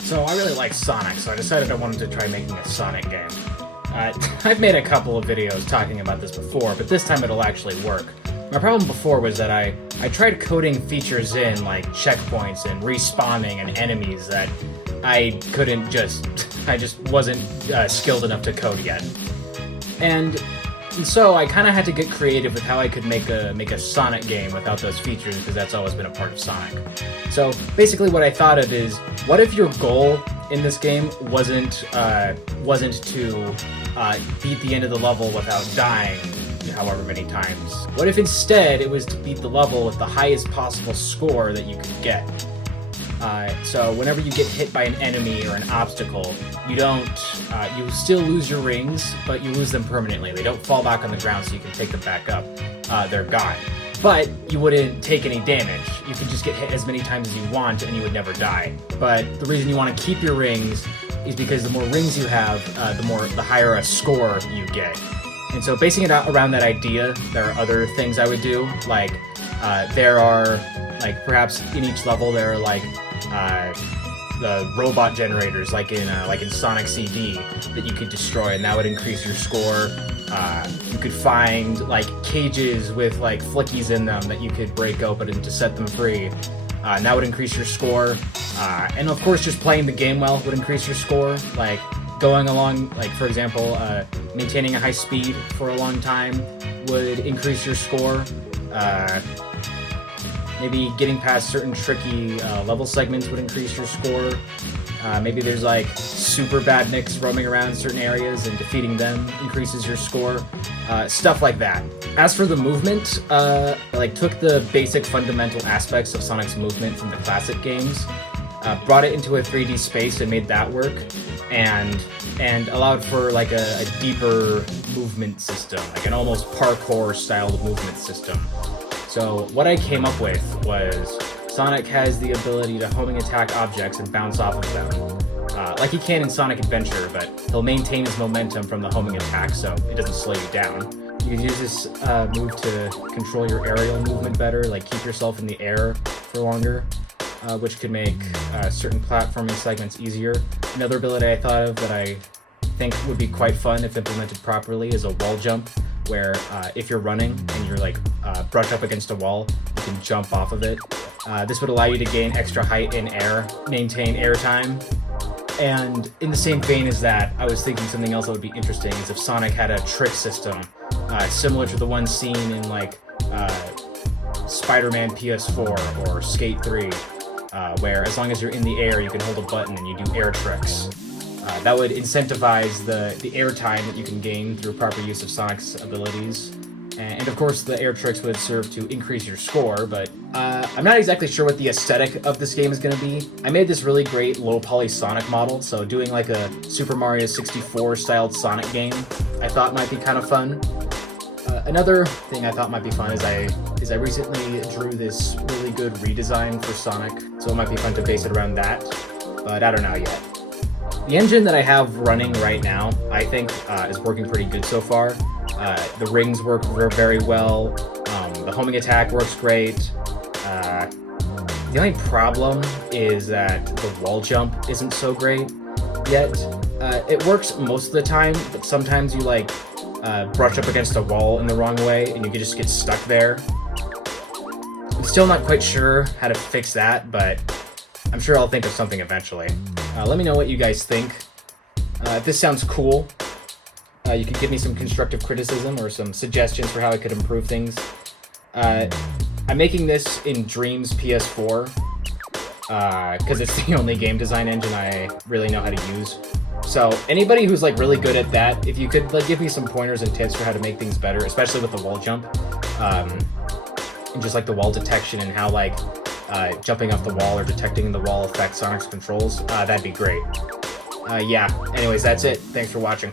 So I really like Sonic, so I decided I wanted to try making a Sonic game. I've made a couple of videos talking about this before, but this time it'll actually work. My problem before was that I tried coding features in, like checkpoints and respawning and enemies that I just wasn't skilled enough to code yet. And so I kind of had to get creative with how I could make a Sonic game without those features, because that's always been a part of Sonic. So basically what I thought of is, what if your goal in this game wasn't to beat the end of the level without dying however many times? What if instead it was to beat the level with the highest possible score that you could get? So whenever you get hit by an enemy or an obstacle, you still lose your rings, but you lose them permanently. They don't fall back on the ground so you can take them back up. They're gone. But you wouldn't take any damage. You could just get hit as many times as you want and you would never die. But the reason you want to keep your rings is because the more rings you have, the higher a score you get. And so basing it out around that idea, there are other things I would do, like perhaps in each level there are the robot generators, like in Sonic CD, that you could destroy, and that would increase your score. You could find cages with flickies in them that you could break open to set them free, and that would increase your score. And of course, just playing the game well would increase your score. Going along, for example, maintaining a high speed for a long time would increase your score. Maybe getting past certain tricky level segments would increase your score. Maybe there's super badniks roaming around certain areas and defeating them increases your score. Stuff like that. As for the movement, took the basic fundamental aspects of Sonic's movement from the classic games, brought it into a 3D space and made that work, and allowed for a deeper movement system, an almost parkour style movement system. So what I came up with was Sonic has the ability to homing attack objects and bounce off of them, like he can in Sonic Adventure, but he'll maintain his momentum from the homing attack so it doesn't slow you down. You can use this move to control your aerial movement better, keep yourself in the air for longer, which could make certain platforming segments easier. Another ability I thought of that I think would be quite fun if implemented properly is a wall jump, where if you're running and you're brushed up against a wall, you can jump off of it. This would allow you to gain extra height in air, maintain air time. And in the same vein as that, I was thinking something else that would be interesting is if Sonic had a trick system similar to the one seen in Spider-Man PS4 or Skate 3, where as long as you're in the air, you can hold a button and you do air tricks. That would incentivize the air time that you can gain through proper use of Sonic's abilities. And of course, the air tricks would serve to increase your score, but I'm not exactly sure what the aesthetic of this game is going to be. I made this really great low-poly Sonic model, so doing a Super Mario 64-styled Sonic game I thought might be kind of fun. Another thing I thought might be fun is I recently drew this really good redesign for Sonic, so it might be fun to base it around that, but I don't know yet. The engine that I have running right now, I think, is working pretty good so far. The rings work very well. The homing attack works great. The only problem is that the wall jump isn't so great yet. It works most of the time, but sometimes you brush up against a wall in the wrong way and you can just get stuck there. I'm still not quite sure how to fix that, but I'm sure I'll think of something eventually. Let me know what you guys think. If this sounds cool, you can give me some constructive criticism or some suggestions for how I could improve things. I'm making this in Dream's PS4 because it's the only game design engine I really know how to use. So anybody who's really good at that, if you could give me some pointers and tips for how to make things better, especially with the wall jump, and just the wall detection and how jumping off the wall or detecting the wall affects Sonic's controls, that'd be great. Yeah, anyways, that's it. Thanks for watching.